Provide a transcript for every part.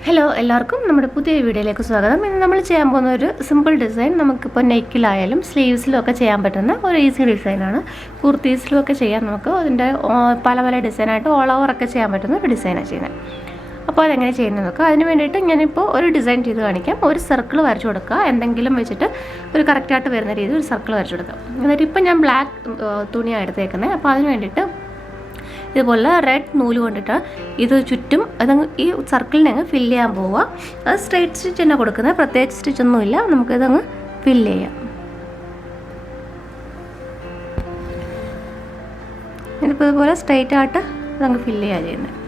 Hello എല്ലാവർക്കും നമ്മുടെ പുതിയ വീഡിയോയിലേക്ക് സ്വാഗതം. ഇന്ന് നമ്മൾ ചെയ്യാൻ പോകുന്ന ഒരു സിമ്പിൾ ഡിസൈൻ, നമുക്കിപ്പോൾ നെക്കിലായാലും സ്ലീവ്സിലും ഒക്കെ ചെയ്യാൻ പറ്റുന്ന ഒരു ഈസി ഡിസൈനാണ്. കുർത്തീസിലും ഒക്കെ ചെയ്യാൻ നമുക്ക് അതിൻ്റെ പല പല ഡിസൈനായിട്ട് ഓൾ ഓവറൊക്കെ ചെയ്യാൻ പറ്റുന്ന ഒരു ഡിസൈനാണ് ചെയ്യുന്നത്. അപ്പോൾ അതെങ്ങനെ ചെയ്യുന്നത് നോക്കാം. അതിന് വേണ്ടിയിട്ട് ഞാനിപ്പോൾ ഒരു ഡിസൈൻ ചെയ്ത് കാണിക്കാം. ഒരു സർക്കിൾ വരച്ചു കൊടുക്കുക, എന്തെങ്കിലും വെച്ചിട്ട് ഒരു കറക്റ്റായിട്ട് വരുന്ന രീതിയിൽ ഒരു സർക്കിൾ വരച്ചു കൊടുക്കുക. എന്നിട്ട് ഇപ്പം ഞാൻ ബ്ലാക്ക് തുണിയാണ് എടുത്തേക്കുന്നത്. അപ്പോൾ അതിന് വേണ്ടിയിട്ട് ഇതുപോലെ റെഡ് നൂല് കൊണ്ടിട്ട് ഇത് ചുറ്റും അതങ്ങ് ഈ സർക്കിളിനെ അങ്ങ് ഫില്ല് ചെയ്യാൻ പോവുക. അത് സ്ട്രെയിറ്റ് സ്റ്റിച്ച് തന്നെ കൊടുക്കുന്നത്, പ്രത്യേകിച്ച് സ്റ്റിച്ചൊന്നുമില്ല. നമുക്കിതങ്ങ് ഫില്ല് ചെയ്യാം. ഇതിപ്പോൾ ഇതുപോലെ സ്ട്രെയിറ്റ് ആയിട്ട് അതങ്ങ് ഫില്ല് ചെയ്യുക ചെയ്യുന്നത്.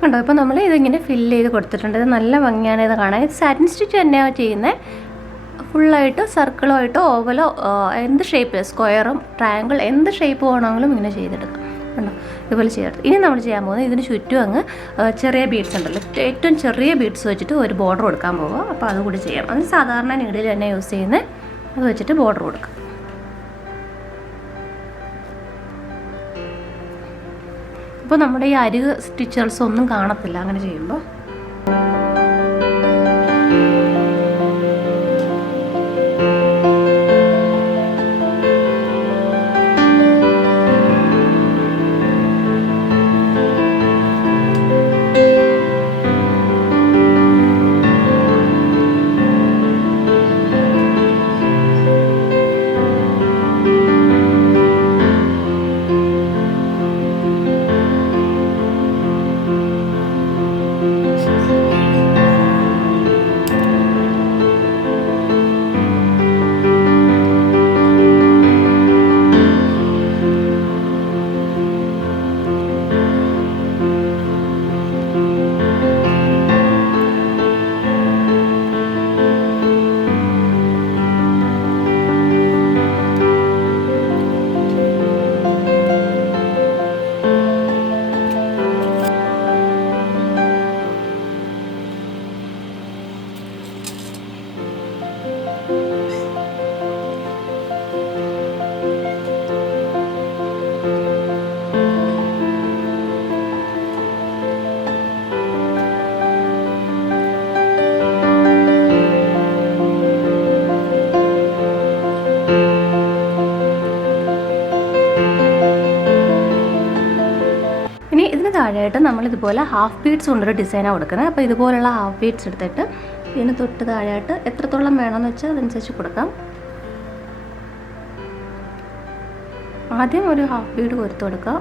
കണ്ടോ, ഇപ്പോൾ നമ്മൾ ഇതിങ്ങനെ ഫില്ല് ചെയ്ത് കൊടുത്തിട്ടുണ്ട്. ഇത് നല്ല ഭംഗിയാണ് ഇത് കാണാൻ. ഇത് സാറ്റിൻ സ്റ്റിച്ച് തന്നെയാണ് ചെയ്യുന്നത്. ഫുള്ളായിട്ട് സർക്കിളായിട്ടോ ഓവലോ എന്ത് ഷേപ്പ്, സ്ക്വയറും ട്രയാങ്കിൾ എന്ത് ഷേപ്പ് വേണമെങ്കിലും ഇങ്ങനെ ചെയ്തെടുക്കാം. കണ്ടോ, ഇതുപോലെ ചെയ്തെടുത്ത് ഇനി നമ്മൾ ചെയ്യാൻ പോകുന്നത് ഇതിന് ചുറ്റും അങ്ങ് ചെറിയ ബീഡ്സ് ഉണ്ടല്ലോ, ഏറ്റവും ചെറിയ ബീഡ്സ് വെച്ചിട്ട് ഒരു ബോർഡർ കൊടുക്കാൻ പോവുക. അപ്പോൾ അതുകൂടി ചെയ്യാം. അത് സാധാരണ നീഡിൽ തന്നെ യൂസ് ചെയ്യുന്നത്, അത് വെച്ചിട്ട് ബോർഡർ കൊടുക്കാം. അപ്പോൾ നമ്മുടെ ഈ അരിക് സ്റ്റിച്ചുകൾസ് ഒന്നും കാണത്തില്ല അങ്ങനെ ചെയ്യുമ്പോൾ. ഇതിന് താഴെയായിട്ട് നമ്മളിതുപോലെ ഹാഫ് ബീഡ്സ് കൊണ്ടൊരു ഡിസൈനാണ് കൊടുക്കുന്നത്. അപ്പോൾ ഇതുപോലുള്ള ഹാഫ് ബീഡ്സ് എടുത്തിട്ട് ഇതിന് തൊട്ട് താഴെയായിട്ട് എത്രത്തോളം വേണമെന്ന് വെച്ചാൽ അതനുസരിച്ച് കൊടുക്കാം. ആദ്യം ഒരു ഹാഫ് ബീഡ് കൊടുത്തു കൊടുക്കാം.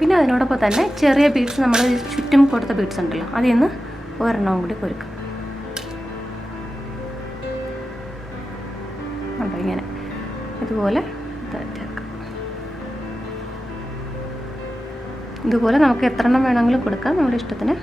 പിന്നെ അതിനോടൊപ്പം തന്നെ ചെറിയ ബീഡ്സ് നമ്മൾ ചുറ്റും കൊടുത്ത ബീഡ്സ് ഉണ്ടല്ലോ, അതിൽ നിന്ന് ഒരെണ്ണവും കൂടി കൊടുക്കാം. ഉണ്ടോ ഇങ്ങനെ ഇതുപോലെ ഇതുപോലെ നമുക്ക് എത്ര എണ്ണം വേണമെങ്കിലും കൊടുക്കാം നമ്മുടെ ഇഷ്ടത്തിന്.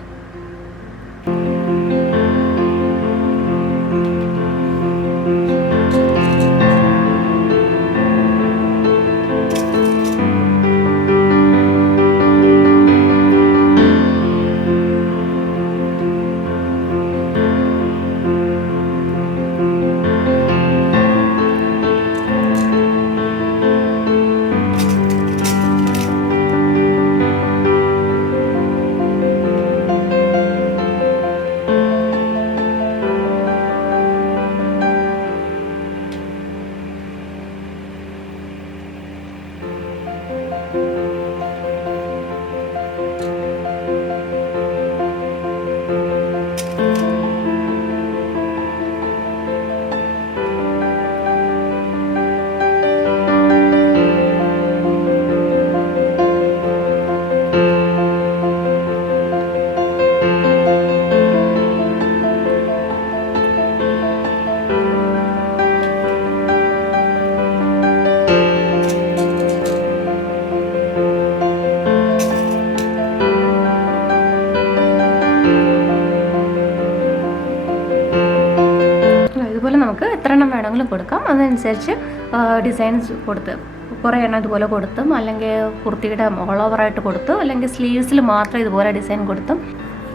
ഇതുപോലെ നമുക്ക് എത്ര എണ്ണം വേണമെങ്കിലും കൊടുക്കാം. അതനുസരിച്ച് ഡിസൈൻസ് കൊടുത്ത് കുറേ എണ്ണം ഇതുപോലെ കൊടുത്തും, അല്ലെങ്കിൽ കുർത്തിയുടെ ഓൾ ഓവറായിട്ട് കൊടുത്തും, അല്ലെങ്കിൽ സ്ലീവ്സിൽ മാത്രം ഇതുപോലെ ഡിസൈൻ കൊടുത്തും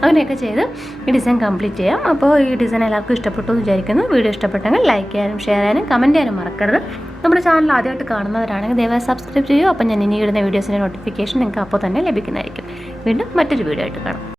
അങ്ങനെയൊക്കെ ചെയ്ത് ഈ ഡിസൈൻ കംപ്ലീറ്റ് ചെയ്യാം. അപ്പോൾ ഈ ഡിസൈൻ എല്ലാവർക്കും ഇഷ്ടപ്പെട്ടു എന്ന് വിചാരിക്കുന്നു. വീഡിയോ ഇഷ്ടപ്പെട്ടെങ്കിൽ ലൈക്ക് ചെയ്യാനും ഷെയർ ചെയ്യാനും കമൻറ്റ് ചെയ്യാനും മറക്കരുത്. നമ്മുടെ ചാനൽ ആദ്യമായിട്ട് കാണുന്നവരാണെങ്കിൽ ദയവായി സബ്സ്ക്രൈബ് ചെയ്യുക. അപ്പം ഞാൻ ഇനി ഇടുന്ന വീഡിയോസിൻ്റെ നോട്ടിഫിക്കേഷൻ നിങ്ങൾക്ക് അപ്പോൾ തന്നെ ലഭിക്കുന്നതായിരിക്കും. വീണ്ടും മറ്റൊരു വീഡിയോ ആയിട്ട് കാണാം.